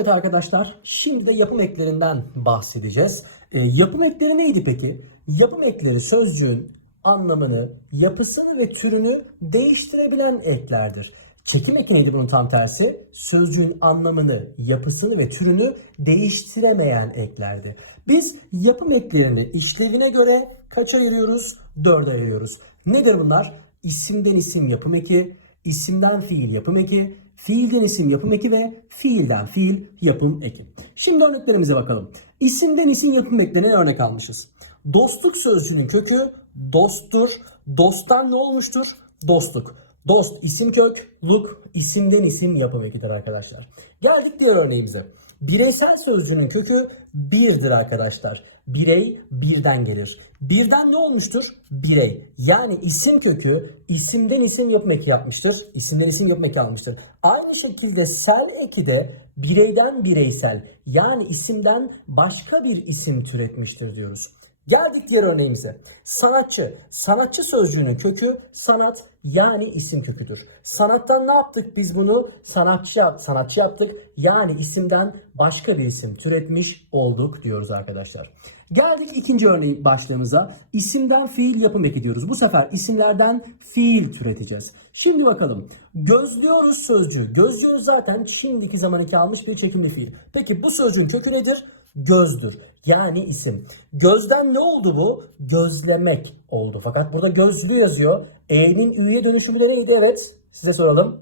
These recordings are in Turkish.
Evet arkadaşlar, şimdi de yapım eklerinden bahsedeceğiz. E, yapım ekleri neydi peki? Yapım ekleri sözcüğün anlamını, yapısını ve türünü değiştirebilen eklerdir. Çekim eki neydi bunun tam tersi? Sözcüğün anlamını, yapısını ve türünü değiştiremeyen eklerdi. Biz yapım eklerini işlevine göre kaç ayırıyoruz? Dörde ayırıyoruz. Nedir bunlar? İsimden isim yapım eki, isimden fiil yapım eki, fiilden isim yapım eki ve fiilden fiil yapım eki. Şimdi örneklerimize bakalım. İsimden isim yapım eklerine örnek almışız. Dostluk sözcüğünün kökü dosttur. Dosttan ne olmuştur? Dostluk. Dost isim kök, luk isimden isim yapım ekidir arkadaşlar. Geldik diğer örneğimize. Bireysel sözcüğünün kökü birdir arkadaşlar. Birey birden gelir. Birden ne olmuştur? Birey. Yani isim kökü isimden isim yapım eki yapmıştır. İsimden isim yapım eki almıştır. Aynı şekilde sel eki de bireyden bireysel yani isimden başka bir isim türetmiştir diyoruz. Geldik diğer örneğimize. Sanatçı. Sanatçı sözcüğünün kökü sanat yani isim köküdür. Sanattan ne yaptık biz bunu? Sanatçı, sanatçı yaptık. Yani isimden başka bir isim türetmiş olduk diyoruz arkadaşlar. Geldik ikinci örneği başlığımıza. İsimden fiil yapım eki diyoruz. Bu sefer isimlerden fiil türeteceğiz. Şimdi bakalım. Gözlüyoruz sözcüğü. Gözlüyoruz zaten şimdiki zaman eki almış bir çekimli fiil. Peki bu sözcüğün kökü nedir? Gözdür. Yani isim. Gözden ne oldu bu? Gözlemek oldu. Fakat burada gözlü yazıyor. E'nin üye dönüşümü de neydi? Evet. Size soralım.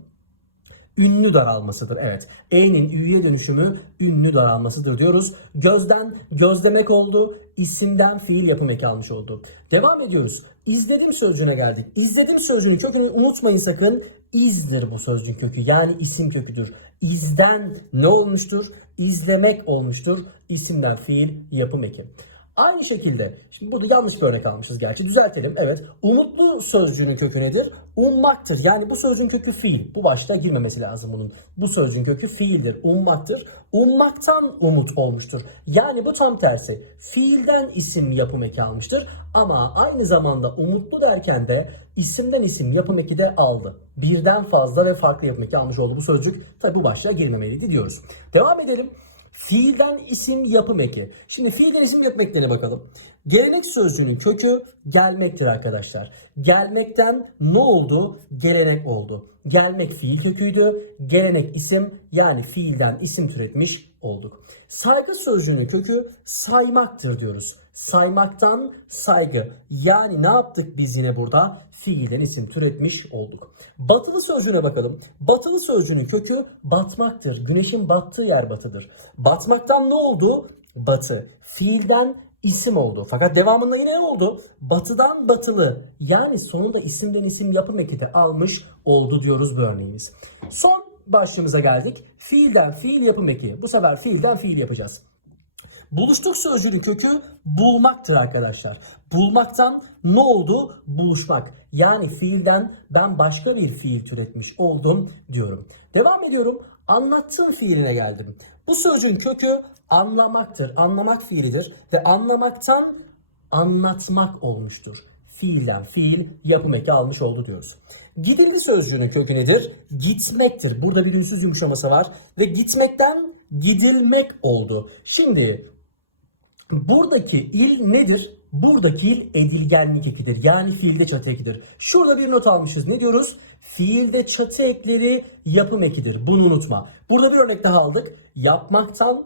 Ünlü daralmasıdır. Evet. E'nin üye dönüşümü ünlü daralmasıdır diyoruz. Gözden gözlemek oldu. İsimden fiil yapım eki almış oldu. Devam ediyoruz. İzledim sözcüğüne geldik. İzledim sözcüğünün kökünü unutmayın sakın. İzdir bu sözcüğün kökü. Yani isim köküdür. İzden ne olmuştur? İzlemek olmuştur. İsimden fiil yapım eki. Aynı şekilde, şimdi burada yanlış bir örnek almışız gerçi. Düzeltelim. Evet. Umutlu sözcüğünün kökü nedir? Ummaktır. Yani bu sözcüğün kökü fiil. Bu başta girmemesi lazım bunun. Bu sözcüğün kökü fiildir. Ummaktır. Ummaktan umut olmuştur. Yani bu tam tersi. Fiilden isim yapım eki almıştır. Ama aynı zamanda umutlu derken de isimden isim yapım eki de aldı. Birden fazla ve farklı yapım eki almış oldu bu sözcük. Tabi bu başlığa girmemeliydi diyoruz. Devam edelim. Fiilden isim yapım eki. Şimdi fiilden isim yapım bakalım. Gelenek sözcüğünün kökü gelmektir arkadaşlar. Gelmekten ne oldu? Gelenek oldu. Gelmek fiil köküydü. Gelenek isim yani fiilden isim türetmiş olduk. Saygı sözcüğünün kökü saymaktır diyoruz. Saymaktan saygı. Yani ne yaptık biz yine burada? Fiilden isim türetmiş olduk. Batılı sözcüğüne bakalım. Batılı sözcüğünün kökü batmaktır. Güneşin battığı yer batıdır. Batmaktan ne oldu? Batı. Fiilden isim oldu. Fakat devamında yine ne oldu? Batıdan batılı. Yani sonunda isimden isim yapım eki de almış oldu diyoruz bu örneğimiz. Son başlığımıza geldik. Fiilden fiil yapım eki. Bu sefer fiilden fiil yapacağız. Buluştuk sözcüğünün kökü bulmaktır arkadaşlar. Bulmaktan ne oldu? Buluşmak. Yani fiilden ben başka bir fiil türetmiş oldum diyorum. Devam ediyorum. Anlattığım fiiline geldim. Bu sözcüğün kökü anlamaktır. Anlamak fiilidir ve anlamaktan anlatmak olmuştur. Fiilden fiil yapım eki almış oldu diyoruz. Gidildi sözcüğünün kökü nedir? Gitmektir. Burada bir ünsüz yumuşaması var ve gitmekten gidilmek oldu. Şimdi Buradaki il nedir? Buradaki il edilgenlik ekidir. Yani fiilde çatı ekidir. Şurada bir not almışız. Ne diyoruz? Fiilde çatı ekleri yapım ekidir. Bunu unutma. Burada bir örnek daha aldık. Yapmaktan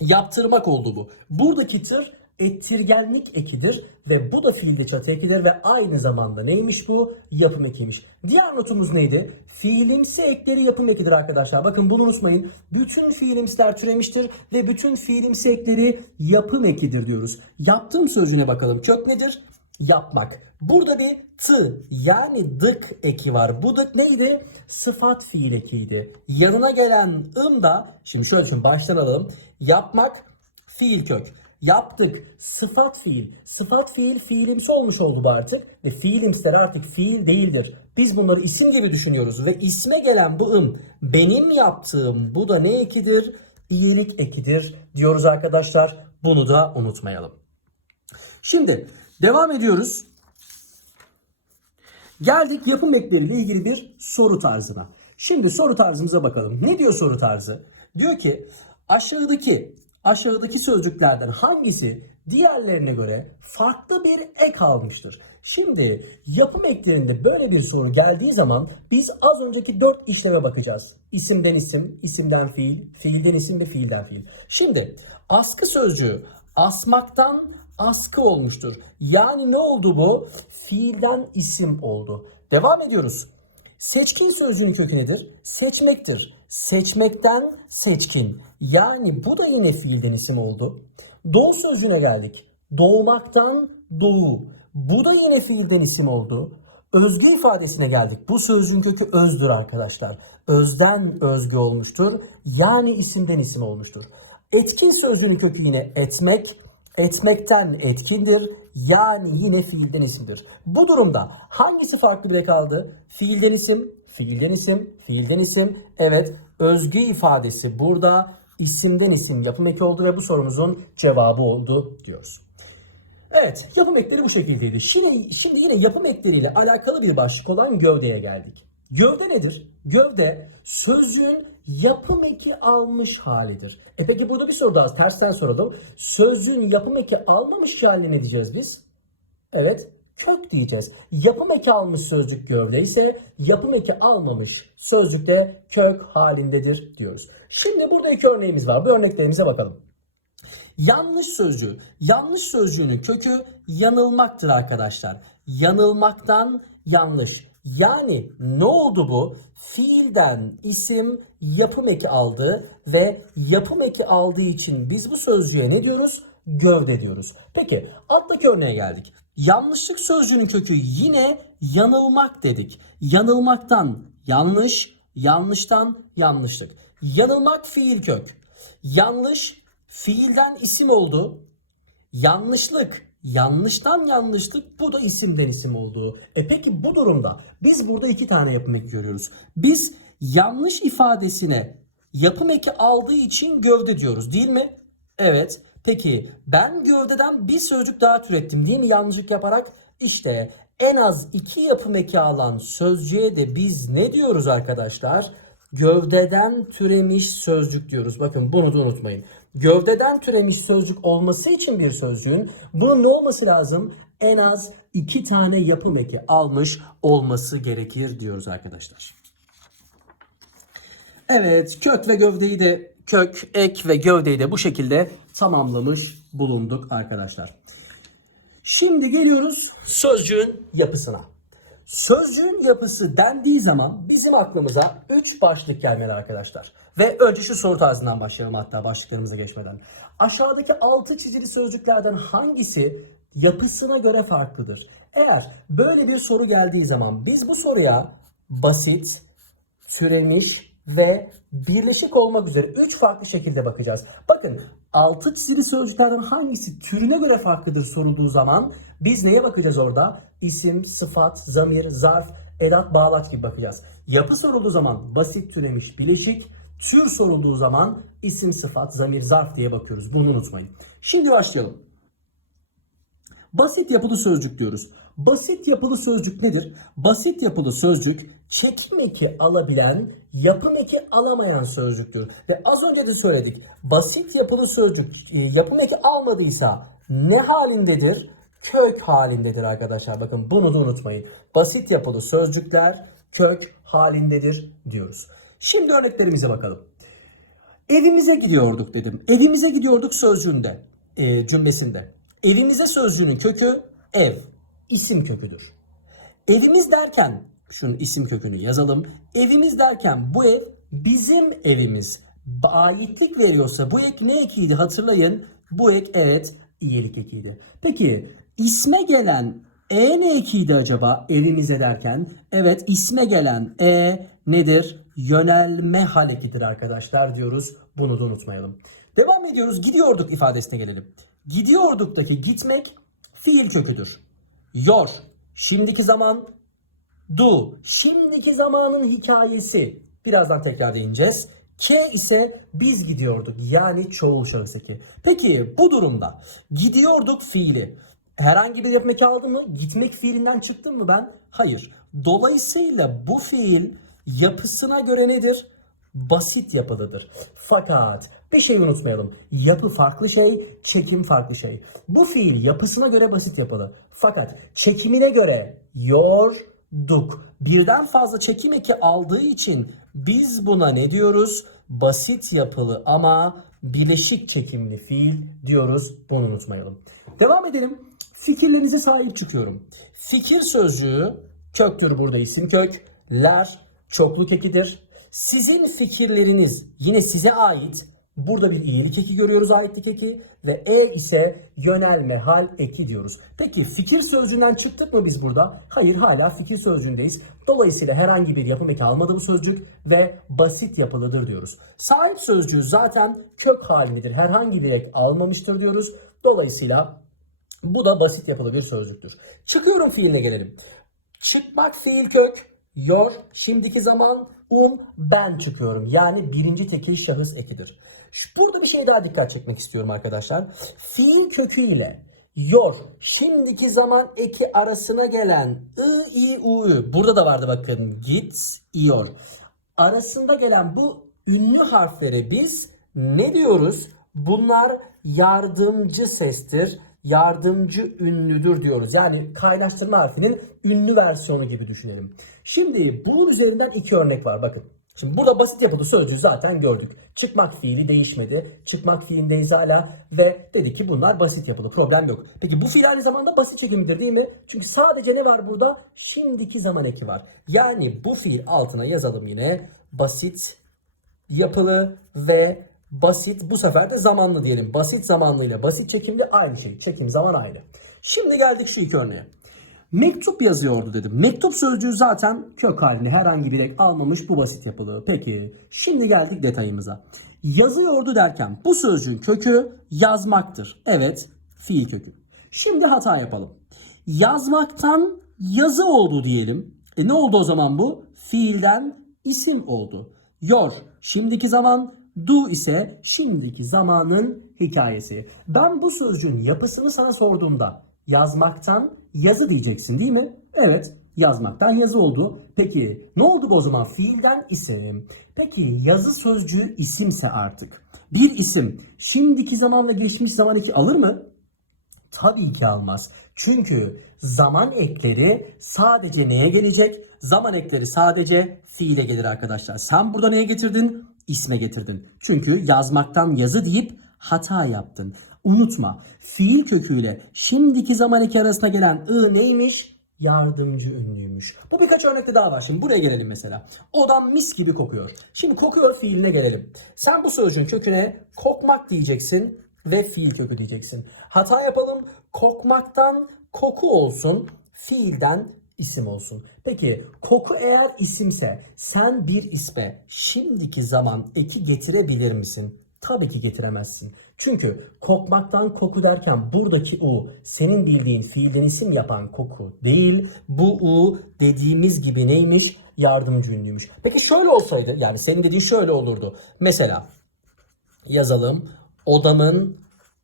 yaptırmak oldu bu. Buradaki tır ettirgenlik ekidir ve bu da fiilde çatı ekidir ve aynı zamanda neymiş bu? Yapım ekiymiş. Diğer notumuz neydi? Fiilimsi ekleri yapım ekidir arkadaşlar. Bakın bunu unutmayın. Bütün fiilimsiler türemiştir ve bütün fiilimsi ekleri yapım ekidir diyoruz. Yaptığım sözcüğüne bakalım. Kök nedir? Yapmak. Burada bir tı yani dık eki var. Bu dık neydi? Sıfat fiil ekiydi. Yanına gelen ım da şimdi şöyle düşün baştan alalım. Yapmak fiil kök. Yaptık. Sıfat fiil. Sıfat fiil fiilimsi olmuş oldu bu artık. Ve fiilimsiler artık fiil değildir. Biz bunları isim gibi düşünüyoruz. Ve isme gelen bu ım benim yaptığım bu da ne ekidir? İyilik ekidir diyoruz arkadaşlar. Bunu da unutmayalım. Şimdi devam ediyoruz. Geldik yapım ekleriyle ilgili bir soru tarzına. Şimdi soru tarzımıza bakalım. Ne diyor soru tarzı? Diyor ki aşağıdaki aşağıdaki sözcüklerden hangisi diğerlerine göre farklı bir ek almıştır? Şimdi yapım eklerinde böyle bir soru geldiği zaman biz az önceki dört işleme bakacağız. İsimden isim, isimden fiil, fiilden isim ve fiilden fiil. Şimdi askı sözcüğü asmaktan askı olmuştur. Yani ne oldu bu? Fiilden isim oldu. Devam ediyoruz. Seçkin sözcüğünün kökü nedir? Seçmektir. Seçmekten seçkin. Yani bu da yine fiilden isim oldu. Doğu sözcüğüne geldik. Doğmaktan doğu. Bu da yine fiilden isim oldu. Özge ifadesine geldik. Bu sözcüğün kökü özdür arkadaşlar. Özden özgü olmuştur. Yani isimden isim olmuştur. Etkin sözcüğünün kökü yine etmek. Etmekten etkindir. Yani yine fiilden isimdir. Bu durumda hangisi farklı bir kaldı? Fiilden isim, fiilden isim, fiilden isim. Evet, özgü ifadesi burada isimden isim yapım eki oldu ve bu sorumuzun cevabı oldu diyoruz. Evet, yapım ekleri bu şekildeydi. Şimdi, şimdi yine yapım ekleriyle alakalı bir başlık olan gövdeye geldik. Gövde nedir? Gövde sözcüğün yapım eki almış halidir. E peki burada bir soru daha tersten soralım. Sözcüğün yapım eki almamış haline ne diyeceğiz biz? Evet, kök diyeceğiz. Yapım eki almış sözcük gövde ise yapım eki almamış sözcük de kök halindedir diyoruz. Şimdi burada iki örneğimiz var. Bu örneklerimize bakalım. Yanlış sözcüğü. Yanlış sözcüğünün kökü yanılmaktır arkadaşlar. Yanılmaktan yanlış. Yani ne oldu bu? Fiilden isim yapım eki aldı ve yapım eki aldığı için biz bu sözcüğe ne diyoruz? Gövde diyoruz. Peki alttaki örneğe geldik. Yanlışlık sözcüğünün kökü yine yanılmak dedik. Yanılmaktan yanlış, yanlıştan yanlışlık. Yanılmak fiil kök. Yanlış fiilden isim oldu. Yanlışlık yanlıştan yanlışlık bu da isimden isim oldu. E peki bu durumda biz burada iki tane yapım eki görüyoruz. Biz yanlış ifadesine yapım eki aldığı için gövde diyoruz değil mi? Evet. Peki ben gövdeden bir sözcük daha türettim değil mi yanlışlık yaparak? İşte en az iki yapım eki alan sözcüğe de biz ne diyoruz arkadaşlar? Gövdeden türemiş sözcük diyoruz. Bakın bunu da unutmayın. Gövdeden türemiş sözcük olması için bir sözcüğün bunun ne olması lazım? En az iki tane yapım eki almış olması gerekir diyoruz arkadaşlar. Evet kök ve gövdeyi de kök, ek ve gövdeyi de bu şekilde tamamlamış bulunduk arkadaşlar. Şimdi geliyoruz sözcüğün yapısına. Sözcüğün yapısı dendiği zaman bizim aklımıza 3 başlık gelmeli arkadaşlar. Ve önce şu soru tarzından başlayalım hatta başlıklarımıza geçmeden. Aşağıdaki 6 çizili sözcüklerden hangisi yapısına göre farklıdır? Eğer böyle bir soru geldiği zaman biz bu soruya basit, türemiş ve birleşik olmak üzere 3 farklı şekilde bakacağız. Bakın altı çizili sözcüklerden hangisi türüne göre farklıdır sorulduğu zaman biz neye bakacağız orada? İsim, sıfat, zamir, zarf, edat, bağlaç gibi bakacağız. Yapı sorulduğu zaman basit, türemiş, bileşik. Tür sorulduğu zaman isim, sıfat, zamir, zarf diye bakıyoruz. Bunu unutmayın. Şimdi başlayalım. Basit yapılı sözcük diyoruz. Basit yapılı sözcük nedir? Basit yapılı sözcük çekim eki alabilen, yapım eki alamayan sözcüktür. Ve az önce de söyledik. Basit yapılı sözcük e, yapım eki almadıysa ne halindedir? Kök halindedir arkadaşlar. Bakın bunu da unutmayın. Basit yapılı sözcükler kök halindedir diyoruz. Şimdi örneklerimize bakalım. Evimize gidiyorduk dedim. Evimize gidiyorduk sözcüğünde, e, cümlesinde. Evimize sözcüğünün kökü ev, isim köküdür. Evimiz derken, şunun isim kökünü yazalım. Evimiz derken bu ev bizim evimiz. Aitlik veriyorsa bu ek ne ekiydi hatırlayın. Bu ek evet iyilik ekiydi. Peki isme gelen e ne ekiydi acaba evimize derken? Evet isme gelen e nedir? Yönelme harekidir arkadaşlar diyoruz. Bunu da unutmayalım. Devam ediyoruz. Gidiyorduk ifadesine gelelim. Gidiyorduktaki gitmek fiil köküdür. Yor. Şimdiki zaman do. Şimdiki zamanın hikayesi. Birazdan tekrar değineceğiz. K ise biz gidiyorduk. Yani çoğul şahıs eki. Peki bu durumda gidiyorduk fiili. Herhangi bir yapım eki aldı mı? Gitmek fiilinden çıktım mı ben? Hayır. Dolayısıyla bu fiil yapısına göre nedir? basit yapılıdır. Fakat bir şey unutmayalım. Yapı farklı şey, çekim farklı şey. Bu fiil yapısına göre basit yapılı. Fakat çekimine göre yorduk. Birden fazla çekim eki aldığı için biz buna ne diyoruz? Basit yapılı ama bileşik çekimli fiil diyoruz. Bunu unutmayalım. Devam edelim. Fikirlerinize sahip çıkıyorum. Fikir sözcüğü köktür burada isim kök. Ler çokluk ekidir. Sizin fikirleriniz yine size ait. Burada bir iyilik eki görüyoruz aitlik eki ve e ise yönelme hal eki diyoruz. Peki fikir sözcüğünden çıktık mı biz burada? Hayır hala fikir sözcüğündeyiz. Dolayısıyla herhangi bir yapım eki almadı bu sözcük ve basit yapılıdır diyoruz. Sahip sözcüğü zaten kök halindedir. Herhangi bir ek almamıştır diyoruz. Dolayısıyla bu da basit yapılı bir sözcüktür. Çıkıyorum fiiline gelelim. Çıkmak fiil kök, yor, şimdiki zaman, um, ben çıkıyorum. Yani birinci tekil şahıs ekidir. Burada bir şey daha dikkat çekmek istiyorum arkadaşlar. Fiil kökü ile yor, şimdiki zaman eki arasına gelen ı, i, u, ü. Burada da vardı bakın. Git, iyor. Arasında gelen bu ünlü harfleri biz ne diyoruz? Bunlar yardımcı sestir yardımcı ünlüdür diyoruz. Yani kaynaştırma harfinin ünlü versiyonu gibi düşünelim. Şimdi bunun üzerinden iki örnek var bakın. Şimdi burada basit yapılı sözcüğü zaten gördük. Çıkmak fiili değişmedi. Çıkmak fiilindeyiz hala ve dedi ki bunlar basit yapılı. Problem yok. Peki bu fiil aynı zamanda basit çekimidir değil mi? Çünkü sadece ne var burada? Şimdiki zaman eki var. Yani bu fiil altına yazalım yine. Basit yapılı ve basit bu sefer de zamanlı diyelim. Basit zamanlıyla basit çekimli aynı şey. Çekim zaman aynı. Şimdi geldik şu iki örneğe. Mektup yazıyordu dedim. Mektup sözcüğü zaten kök halini herhangi bir ek almamış bu basit yapılı. Peki şimdi geldik detayımıza. Yazıyordu derken bu sözcüğün kökü yazmaktır. Evet fiil kökü. Şimdi hata yapalım. Yazmaktan yazı oldu diyelim. E ne oldu o zaman bu? Fiilden isim oldu. Yor şimdiki zaman, do ise şimdiki zamanın hikayesi. Ben bu sözcüğün yapısını sana sorduğumda yazmaktan yazı diyeceksin değil mi? Evet yazmaktan yazı oldu. Peki ne oldu o zaman? Fiilden isim. Peki yazı sözcüğü isimse artık. Bir isim şimdiki zaman ve geçmiş zaman iki alır mı? Tabii ki almaz. Çünkü zaman ekleri sadece neye gelecek? Zaman ekleri sadece fiile gelir arkadaşlar. Sen burada neye getirdin? İsme getirdin. Çünkü yazmaktan yazı deyip hata yaptın. Unutma. Fiil köküyle şimdiki zaman eki arasına gelen ı neymiş? Yardımcı ünlüymüş. Bu birkaç örnekte daha var. Şimdi buraya gelelim mesela. Odam mis gibi kokuyor. Şimdi kokuyor fiiline gelelim. Sen bu sözcüğün köküne kokmak diyeceksin ve fiil kökü diyeceksin. Hata yapalım. Kokmaktan koku olsun. Fiilden isim olsun. Peki koku eğer isimse sen bir isme şimdiki zaman eki getirebilir misin? Tabii ki getiremezsin. Çünkü kokmaktan koku derken buradaki u senin bildiğin fiilden isim yapan koku değil. Bu u dediğimiz gibi neymiş? Yardımcı ünlüymüş. Peki şöyle olsaydı yani senin dediğin şöyle olurdu. Mesela yazalım. Odamın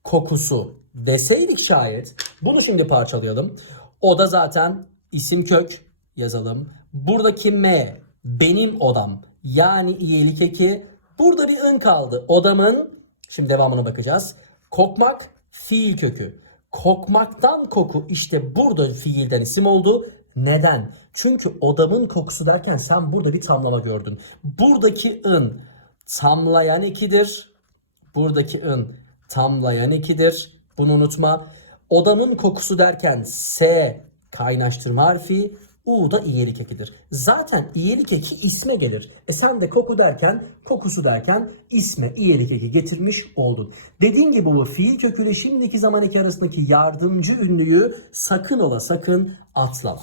kokusu deseydik şayet. Bunu şimdi parçalayalım. Oda zaten isim kök yazalım. Buradaki M benim odam. Yani iyilik eki. Burada bir ın kaldı. Odamın şimdi devamına bakacağız. Kokmak fiil kökü. Kokmaktan koku işte burada fiilden isim oldu. Neden? Çünkü odamın kokusu derken sen burada bir tamlama gördün. Buradaki ın tamlayan ekidir. Buradaki ın tamlayan ekidir. Bunu unutma. Odamın kokusu derken S kaynaştırma harfi, U da iyilik ekidir. Zaten iyilik eki isme gelir. E sen de koku derken, kokusu derken isme iyilik eki getirmiş oldun. Dediğim gibi bu fiil köküyle şimdiki zaman eki arasındaki yardımcı ünlüyü sakın ola sakın atlama.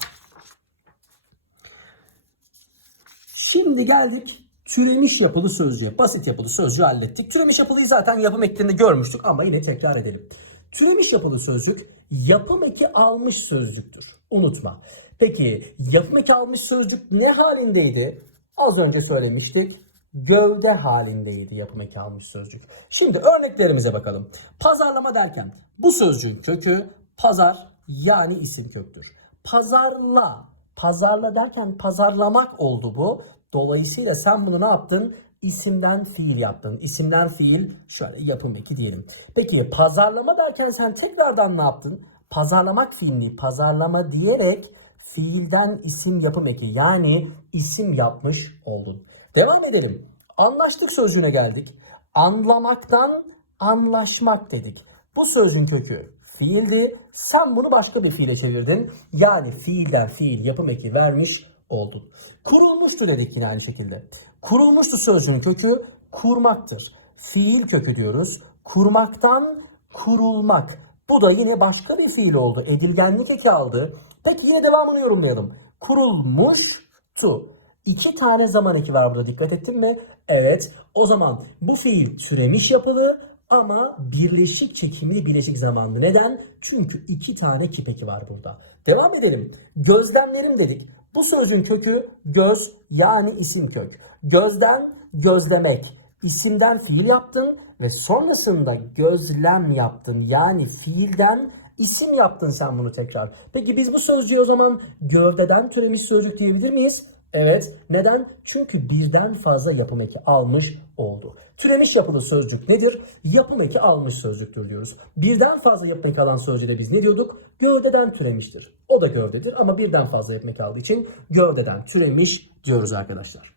Şimdi geldik türemiş yapılı sözcüğe. Basit yapılı sözcüğü hallettik. Türemiş yapılıyı zaten yapım eklerinde görmüştük ama yine tekrar edelim. Türemiş yapılı sözcük yapım eki almış sözcüktür. Unutma. Peki yapım eki almış sözcük ne halindeydi? Az önce söylemiştik. Gövde halindeydi yapım eki almış sözcük. Şimdi örneklerimize bakalım. Pazarlama derken bu sözcüğün kökü pazar yani isim köktür. Pazarla Pazarla derken pazarlamak oldu bu. Dolayısıyla sen bunu ne yaptın? İsimden fiil yaptın. İsimden fiil şöyle yapım eki diyelim. Peki pazarlama derken sen tekrardan ne yaptın? Pazarlamak fiilini pazarlama diyerek fiilden isim yapım eki yani isim yapmış oldun. Devam edelim. Anlaştık sözcüğüne geldik. Anlamaktan anlaşmak dedik. Bu sözcüğün kökü fiildi. Sen bunu başka bir fiile çevirdin. Yani fiilden fiil yapım eki vermiş oldun. Kurulmuştu dedik yine aynı şekilde. Kurulmuştu sözcüğün kökü kurmaktır. Fiil kökü diyoruz. Kurmaktan kurulmak. Bu da yine başka bir fiil oldu. Edilgenlik eki aldı. Peki yine devamını yorumlayalım. Kurulmuştu. İki tane zaman eki var burada dikkat ettin mi? Evet. O zaman bu fiil türemiş yapılı ama birleşik çekimli birleşik zamanlı. Neden? Çünkü iki tane kipeki var burada. Devam edelim. Gözlemlerim dedik. Bu sözcüğün kökü göz yani isim kök. Gözden gözlemek. İsimden fiil yaptın ve sonrasında gözlem yaptın. Yani fiilden isim yaptın sen bunu tekrar. Peki biz bu sözcüğü o zaman gövdeden türemiş sözcük diyebilir miyiz? Evet. Neden? Çünkü birden fazla yapım eki almış oldu. Türemiş yapılı sözcük nedir? Yapım eki almış sözcüktür diyoruz. Birden fazla yapım eki alan sözcüğe biz ne diyorduk? Gövdeden türemiştir. O da gövdedir ama birden fazla yapım eki aldığı için gövdeden türemiş diyoruz arkadaşlar.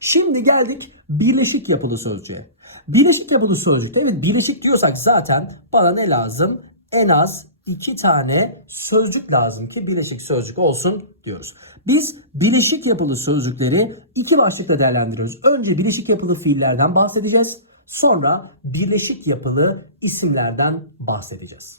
Şimdi geldik birleşik yapılı sözcüğe. Birleşik yapılı sözcükte evet birleşik diyorsak zaten bana ne lazım? En az iki tane sözcük lazım ki birleşik sözcük olsun diyoruz. Biz birleşik yapılı sözcükleri iki başlıkta değerlendiriyoruz. Önce birleşik yapılı fiillerden bahsedeceğiz. Sonra birleşik yapılı isimlerden bahsedeceğiz.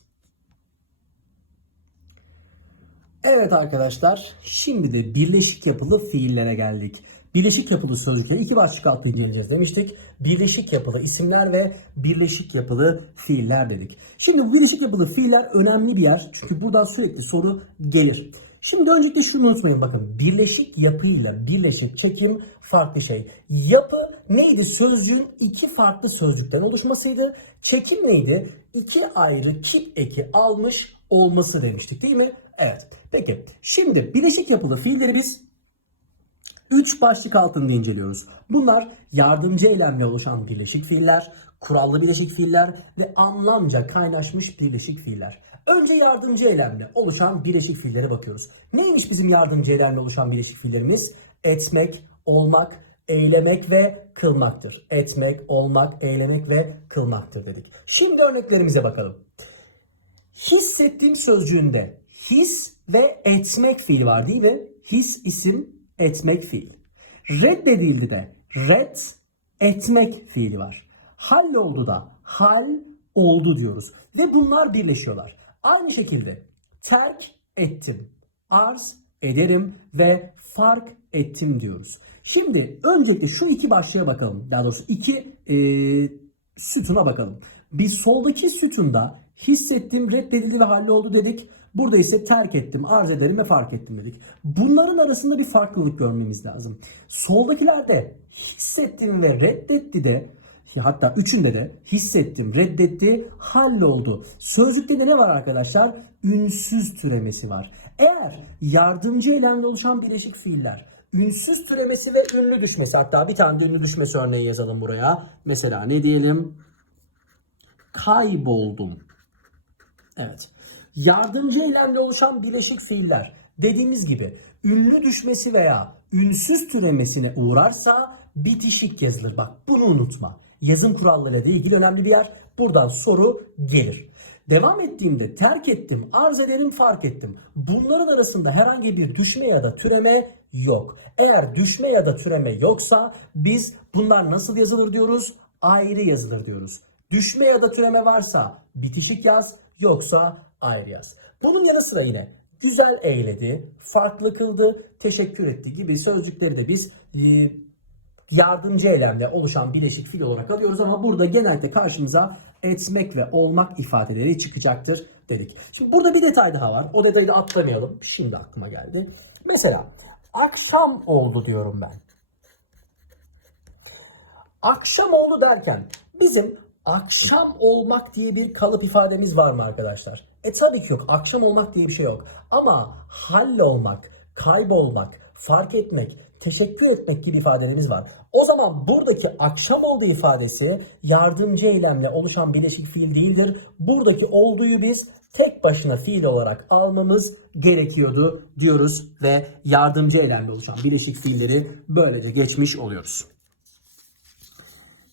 Evet arkadaşlar, şimdi de birleşik yapılı fiillere geldik. Birleşik yapılı sözcükleri iki başlık altında inceleyeceğiz demiştik. Birleşik yapılı isimler ve birleşik yapılı fiiller dedik. Şimdi bu birleşik yapılı fiiller önemli bir yer. Çünkü buradan sürekli soru gelir. Şimdi öncelikle şunu unutmayın bakın. Birleşik yapıyla birleşik çekim farklı şey. Yapı neydi? Sözcüğün iki farklı sözcükten oluşmasıydı. Çekim neydi? İki ayrı kip eki almış olması demiştik değil mi? Evet. Peki şimdi birleşik yapılı fiilleri biz 3 başlık altında inceliyoruz. Bunlar yardımcı eylemle oluşan birleşik fiiller, kurallı birleşik fiiller ve anlamca kaynaşmış birleşik fiiller. Önce yardımcı eylemle oluşan birleşik fiillere bakıyoruz. Neymiş bizim yardımcı eylemle oluşan birleşik fiillerimiz? Etmek, olmak, eylemek ve kılmaktır. Etmek, olmak, eylemek ve kılmaktır dedik. Şimdi örneklerimize bakalım. Hissettiğim sözcüğünde his ve etmek fiili var değil mi? His isim, etmek fiil. Reddedildi de red etmek fiili var. Halloldu da hal oldu diyoruz. Ve bunlar birleşiyorlar. Aynı şekilde terk ettim, arz ederim ve fark ettim diyoruz. Şimdi öncelikle şu iki başlığa bakalım. Daha doğrusu iki e, sütuna bakalım. Biz soldaki sütunda hissettim, reddedildi ve halloldu dedik. Burada ise terk ettim, arz ederim ve fark ettim dedik. Bunların arasında bir farklılık görmemiz lazım. Soldakilerde hissettim ve reddetti de hatta üçünde de hissettim, reddetti, halloldu. Sözlükte de ne var arkadaşlar? Ünsüz türemesi var. Eğer yardımcı eylemle oluşan birleşik fiiller ünsüz türemesi ve ünlü düşmesi hatta bir tane de ünlü düşmesi örneği yazalım buraya. Mesela ne diyelim? Kayboldum. Evet. Yardımcı eylemle oluşan birleşik fiiller dediğimiz gibi ünlü düşmesi veya ünsüz türemesine uğrarsa bitişik yazılır. Bak bunu unutma. Yazım kurallarıyla ilgili önemli bir yer. Buradan soru gelir. Devam ettiğimde terk ettim, arz ederim, fark ettim. Bunların arasında herhangi bir düşme ya da türeme yok. Eğer düşme ya da türeme yoksa biz bunlar nasıl yazılır diyoruz? Ayrı yazılır diyoruz. Düşme ya da türeme varsa bitişik yaz, yoksa ayrı yaz. Bunun yanı sıra yine güzel eyledi, farklı kıldı, teşekkür etti gibi sözcükleri de biz e, yardımcı eylemle oluşan bileşik fiil olarak alıyoruz ama burada genellikle karşımıza etmek ve olmak ifadeleri çıkacaktır dedik. Şimdi burada bir detay daha var. O detayı da atlamayalım. Şimdi aklıma geldi. Mesela akşam oldu diyorum ben. Akşam oldu derken bizim akşam olmak diye bir kalıp ifademiz var mı arkadaşlar? E tabii ki yok. Akşam olmak diye bir şey yok. Ama hallolmak, kaybolmak, fark etmek, teşekkür etmek gibi ifadelerimiz var. O zaman buradaki akşam olduğu ifadesi yardımcı eylemle oluşan bileşik fiil değildir. Buradaki olduğu biz tek başına fiil olarak almamız gerekiyordu diyoruz ve yardımcı eylemle oluşan bileşik fiilleri böylece geçmiş oluyoruz.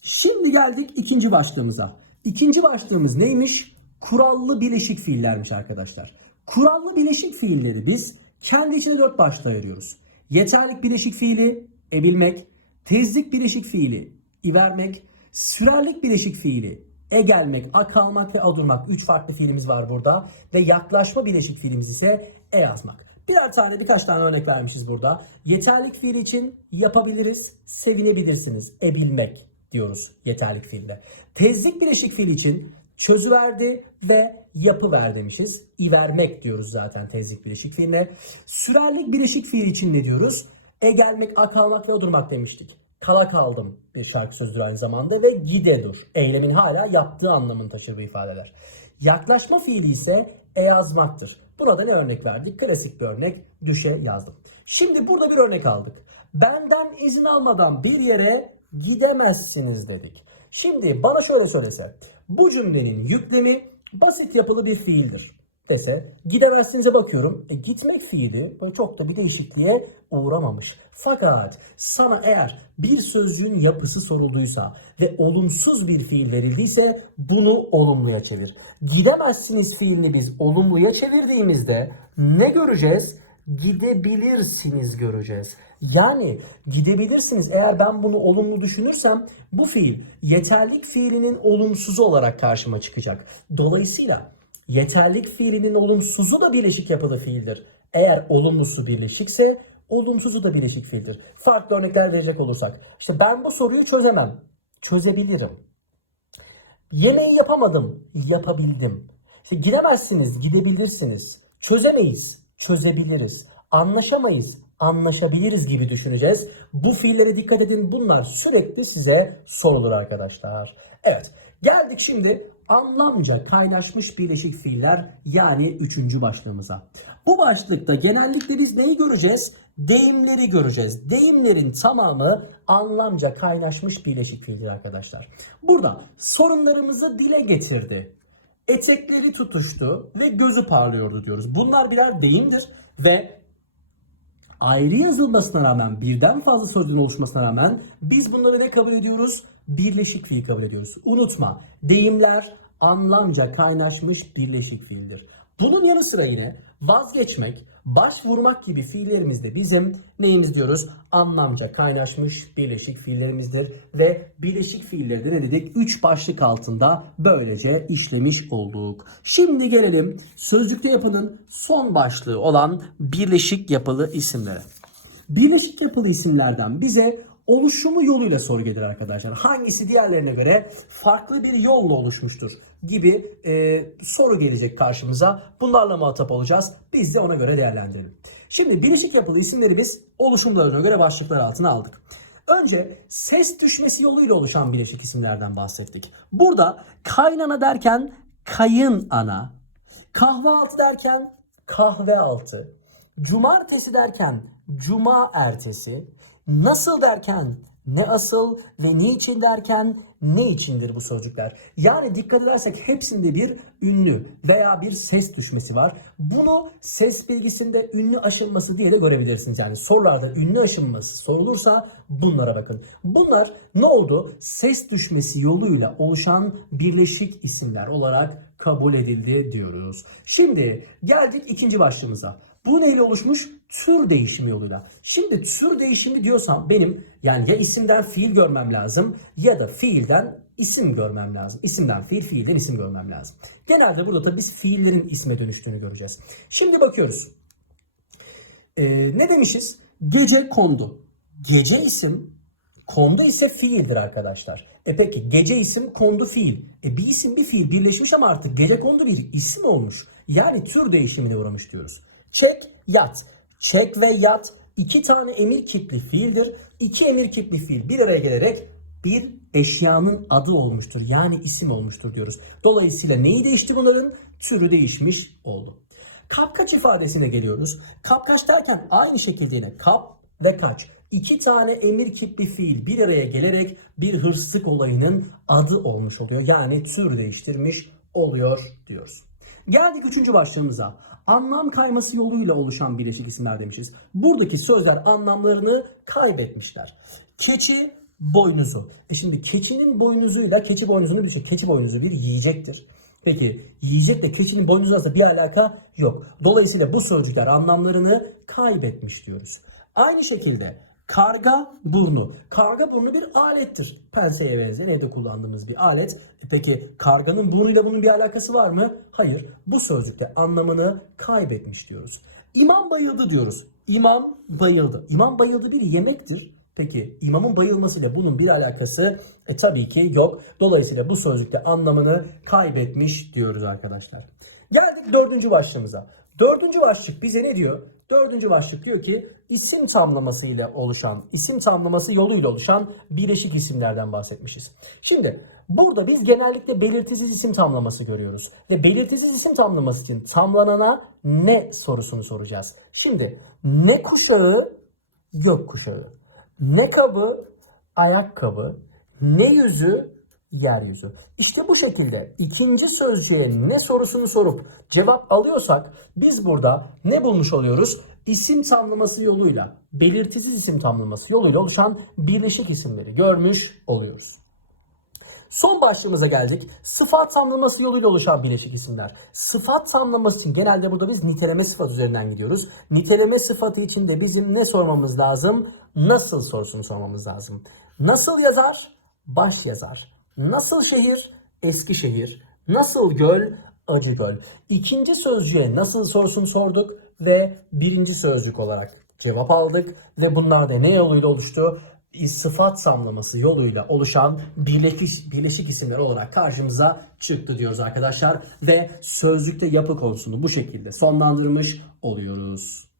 Şimdi geldik ikinci başlığımıza. İkinci başlığımız neymiş? Kurallı bileşik fiillermiş arkadaşlar. Kurallı bileşik fiilleri biz kendi içinde dört başlığa ayırıyoruz. Yeterlik bileşik fiili, ebilmek, tezlik bileşik fiili, ivermek, sürerlik bileşik fiili, e gelmek, a kalmak ve a durmak. Üç farklı fiilimiz var burada. Ve yaklaşma bileşik fiilimiz ise e yazmak. Birer tane birkaç tane örnek vermişiz burada. Yeterlik fiili için yapabiliriz, sevinebilirsiniz. Ebilmek diyoruz yeterlik fiilde. Tezlik bileşik fiil için çözüverdi ve yapıver demişiz. İvermek diyoruz zaten tezlik bileşik fiiline. Sürerlik bileşik fiil için ne diyoruz? E gelmek, a kalmak ve o durmak demiştik. Kala kaldım bir şarkı sözdür aynı zamanda ve gide dur. Eylemin hala yaptığı anlamını taşır bu ifadeler. Yaklaşma fiili ise e yazmaktır. Buna da ne örnek verdik? Klasik bir örnek düşe yazdım. Şimdi burada bir örnek aldık. Benden izin almadan bir yere gidemezsiniz dedik. Şimdi bana şöyle söylese. Bu cümlenin yüklemi basit yapılı bir fiildir dese gidemezsinize bakıyorum. E, gitmek fiili böyle çok da bir değişikliğe uğramamış. Fakat sana eğer bir sözcüğün yapısı sorulduysa ve olumsuz bir fiil verildiyse bunu olumluya çevir. Gidemezsiniz fiilini biz olumluya çevirdiğimizde ne göreceğiz? Gidebilirsiniz göreceğiz. Yani gidebilirsiniz eğer ben bunu olumlu düşünürsem bu fiil yeterlik fiilinin olumsuzu olarak karşıma çıkacak. Dolayısıyla yeterlik fiilinin olumsuzu da birleşik yapılı fiildir. Eğer olumlusu birleşikse olumsuzu da birleşik fiildir. Farklı örnekler verecek olursak. işte ben bu soruyu çözemem. Çözebilirim. Yemeği yapamadım. Yapabildim. İşte gidemezsiniz. Gidebilirsiniz. Çözemeyiz. Çözebiliriz. Anlaşamayız. Anlaşabiliriz gibi düşüneceğiz. Bu fiillere dikkat edin. Bunlar sürekli size sorulur arkadaşlar. Evet. Geldik şimdi anlamca kaynaşmış birleşik fiiller yani üçüncü başlığımıza. Bu başlıkta genellikle biz neyi göreceğiz? Deyimleri göreceğiz. Deyimlerin tamamı anlamca kaynaşmış birleşik fiildir arkadaşlar. Burada sorunlarımızı dile getirdi. Etekleri tutuştu ve gözü parlıyordu diyoruz. Bunlar birer deyimdir ve ayrı yazılmasına rağmen birden fazla sözcüğün oluşmasına rağmen biz bunları ne kabul ediyoruz? Birleşik fiil kabul ediyoruz. Unutma deyimler anlamca kaynaşmış birleşik fiildir. Bunun yanı sıra yine vazgeçmek, başvurmak gibi fiillerimiz de bizim neyimiz diyoruz? Anlamca kaynaşmış birleşik fiillerimizdir. Ve birleşik fiilleri de ne dedik? 3 başlık altında böylece işlemiş olduk. Şimdi gelelim sözcükte yapının son başlığı olan birleşik yapılı isimlere. Birleşik yapılı isimlerden bize oluşumu yoluyla soru gelir arkadaşlar. Hangisi diğerlerine göre farklı bir yolla oluşmuştur gibi e, soru gelecek karşımıza. Bunlarla muhatap olacağız. Biz de ona göre değerlendirelim. Şimdi birleşik yapılı isimleri biz oluşumlarına göre başlıklar altına aldık. Önce ses düşmesi yoluyla oluşan birleşik isimlerden bahsettik. Burada kaynana derken kayın ana, kahvaltı derken kahve altı, cumartesi derken cuma ertesi, nasıl derken ne asıl ve niçin derken ne içindir bu sözcükler? Yani dikkat edersek hepsinde bir ünlü veya bir ses düşmesi var. Bunu ses bilgisinde ünlü aşınması diye de görebilirsiniz. Yani sorularda ünlü aşınması sorulursa bunlara bakın. Bunlar ne oldu? Ses düşmesi yoluyla oluşan birleşik isimler olarak kabul edildi diyoruz. Şimdi geldik ikinci başlığımıza. Bu neyle oluşmuş? Tür değişimi yoluyla. Şimdi tür değişimi diyorsam benim yani ya isimden fiil görmem lazım ya da fiilden isim görmem lazım. İsimden fiil, fiilden isim görmem lazım. Genelde burada da biz fiillerin isme dönüştüğünü göreceğiz. Şimdi bakıyoruz. Ee, ne demişiz? Gece kondu. Gece isim, kondu ise fiildir arkadaşlar. E peki gece isim, kondu fiil. E bir isim bir fiil birleşmiş ama artık gece kondu bir isim olmuş. Yani tür değişimine uğramış diyoruz. Çek, yat. Çek ve yat iki tane emir kipli fiildir. İki emir kipli fiil bir araya gelerek bir eşyanın adı olmuştur. Yani isim olmuştur diyoruz. Dolayısıyla neyi değişti bunların? Türü değişmiş oldu. Kapkaç ifadesine geliyoruz. Kapkaç derken aynı şekilde yine kap ve kaç. iki tane emir kipli fiil bir araya gelerek bir hırsızlık olayının adı olmuş oluyor. Yani tür değiştirmiş oluyor diyoruz. Geldik üçüncü başlığımıza. Anlam kayması yoluyla oluşan birleşik isimler demişiz. Buradaki sözler anlamlarını kaybetmişler. Keçi boynuzu. E şimdi keçinin boynuzuyla keçi boynuzunu bir şey. Keçi boynuzu bir yiyecektir. Peki yiyecekle keçinin boynuzu arasında bir alaka yok. Dolayısıyla bu sözcükler anlamlarını kaybetmiş diyoruz. Aynı şekilde karga burnu. Karga burnu bir alettir. Penseye benzeyen evde kullandığımız bir alet. E peki karganın burnuyla bunun bir alakası var mı? Hayır. Bu sözcükte anlamını kaybetmiş diyoruz. İmam bayıldı diyoruz. İmam bayıldı. İmam bayıldı bir yemektir. Peki imamın bayılmasıyla bunun bir alakası e, tabii ki yok. Dolayısıyla bu sözcükte anlamını kaybetmiş diyoruz arkadaşlar. Geldik dördüncü başlığımıza. Dördüncü başlık bize ne diyor? Dördüncü başlık diyor ki isim tamlaması ile oluşan, isim tamlaması yoluyla oluşan birleşik isimlerden bahsetmişiz. Şimdi burada biz genellikle belirtisiz isim tamlaması görüyoruz. Ve belirtisiz isim tamlaması için tamlanana ne sorusunu soracağız. Şimdi ne kuşağı gök kuşağı. Ne kabı ayakkabı, ne yüzü yeryüzü. İşte bu şekilde ikinci sözcüğe ne sorusunu sorup cevap alıyorsak biz burada ne bulmuş oluyoruz? İsim tamlaması yoluyla, belirtisiz isim tamlaması yoluyla oluşan birleşik isimleri görmüş oluyoruz. Son başlığımıza geldik. Sıfat tamlaması yoluyla oluşan birleşik isimler. Sıfat tamlaması için genelde burada biz niteleme sıfat üzerinden gidiyoruz. Niteleme sıfatı için de bizim ne sormamız lazım? Nasıl sorusunu sormamız lazım. Nasıl yazar? Baş yazar. Nasıl şehir? Eskişehir. Nasıl göl? Acıgöl. İkinci sözcüğe nasıl sorusunu sorduk ve birinci sözcük olarak cevap aldık ve bunlar da ne yoluyla oluştu? sıfat samlaması yoluyla oluşan birleşik, birleşik isimler olarak karşımıza çıktı diyoruz arkadaşlar. Ve sözlükte yapı konusunu bu şekilde sonlandırmış oluyoruz.